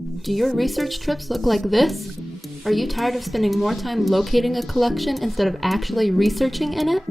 Do your research trips look like this? Are you tired of spending more time locating a collection instead of actually researching in it?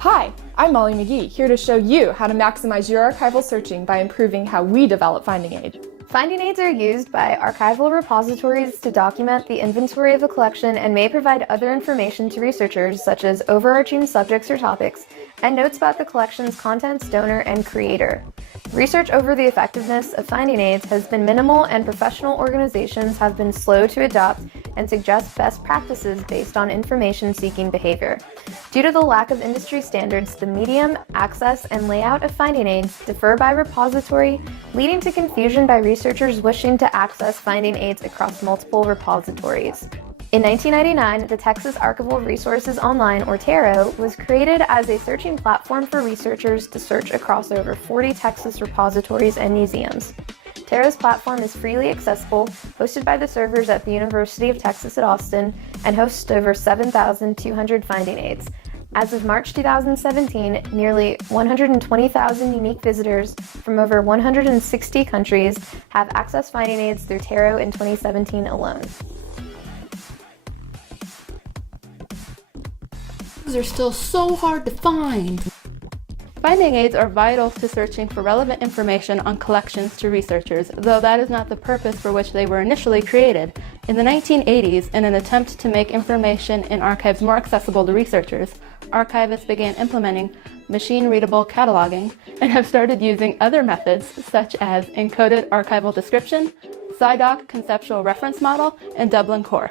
Hi, I'm Molly McGee, here to show you how to maximize your archival searching by improving how we develop finding aids. Finding aids are used by archival repositories to document the inventory of a collection and may provide other information to researchers, such as overarching subjects or topics, and notes about the collection's contents, donor, and creator. Research over the effectiveness of finding aids has been minimal, and professional organizations have been slow to adopt and suggest best practices based on information-seeking behavior. Due to the lack of industry standards, the medium, access, and layout of finding aids differ by repository, leading to confusion by researchers wishing to access finding aids across multiple repositories. In 1999, the Texas Archival Resources Online, or TARO, was created as a searching platform for researchers to search across over 40 Texas repositories and museums. TARO's platform is freely accessible, hosted by the servers at the University of Texas at Austin, and hosts over 7,200 finding aids. As of March 2017, nearly 120,000 unique visitors from over 160 countries have accessed finding aids through TARO in 2017 alone. These are still so hard to find. Finding aids are vital to searching for relevant information on collections to researchers, though that is not the purpose for which they were initially created. In the 1980s, in an attempt to make information in archives more accessible to researchers, archivists began implementing machine-readable cataloging and have started using other methods such as encoded archival description, SciDoc conceptual reference model, and Dublin Core.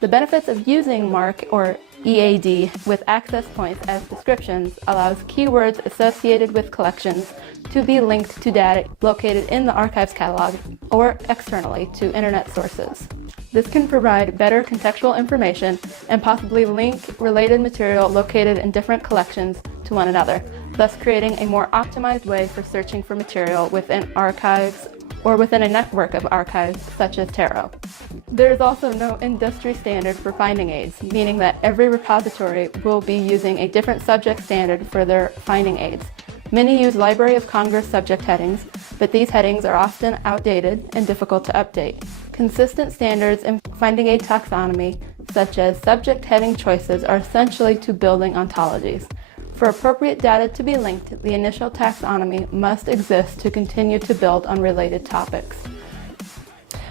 The benefits of using MARC, or EAD, with access points as descriptions allows keywords associated with collections to be linked to data located in the archives catalog or externally to internet sources. This can provide better contextual information and possibly link related material located in different collections to one another, thus creating a more optimized way for searching for material within archives or within a network of archives such as TARO. There is also no industry standard for finding aids, meaning that every repository will be using a different subject standard for their finding aids. Many use Library of Congress subject headings, but these headings are often outdated and difficult to update. Consistent standards in finding aid taxonomy, such as subject heading choices, are essentially to building ontologies. For appropriate data to be linked, the initial taxonomy must exist to continue to build on related topics.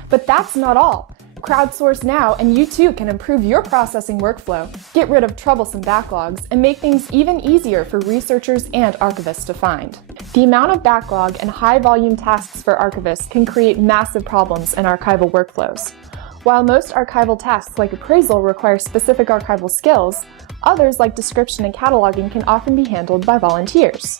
But that's not all. Crowdsource now, and you too can improve your processing workflow, get rid of troublesome backlogs, and make things even easier for researchers and archivists to find. The amount of backlog and high-volume tasks for archivists can create massive problems in archival workflows. While most archival tasks like appraisal require specific archival skills, others like description and cataloging can often be handled by volunteers.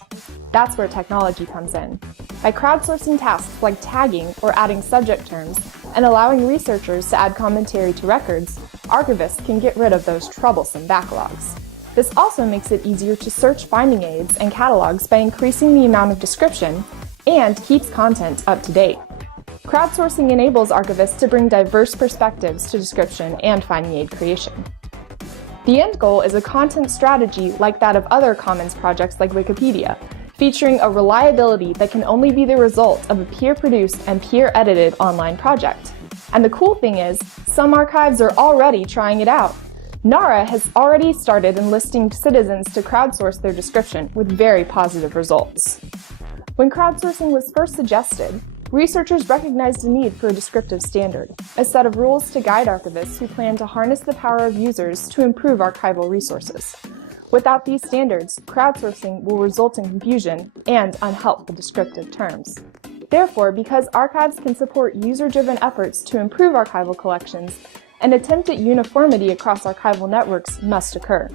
That's where technology comes in. By crowdsourcing tasks like tagging or adding subject terms, and allowing researchers to add commentary to records, archivists can get rid of those troublesome backlogs. This also makes it easier to search finding aids and catalogs by increasing the amount of description and keeps content up to date. Crowdsourcing enables archivists to bring diverse perspectives to description and finding aid creation. The end goal is a content strategy like that of other commons projects like Wikipedia, featuring a reliability that can only be the result of a peer-produced and peer-edited online project. And the cool thing is, some archives are already trying it out. NARA has already started enlisting citizens to crowdsource their description with very positive results. When crowdsourcing was first suggested, researchers recognized a need for a descriptive standard, a set of rules to guide archivists who plan to harness the power of users to improve archival resources. Without these standards, crowdsourcing will result in confusion and unhelpful descriptive terms. Therefore, because archives can support user-driven efforts to improve archival collections, an attempt at uniformity across archival networks must occur.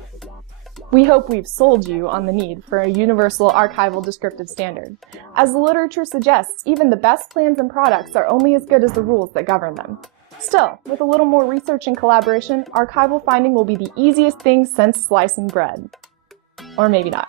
We hope we've sold you on the need for a universal archival descriptive standard. As the literature suggests, even the best plans and products are only as good as the rules that govern them. Still, with a little more research and collaboration, archival finding will be the easiest thing since slicing bread. Or maybe not.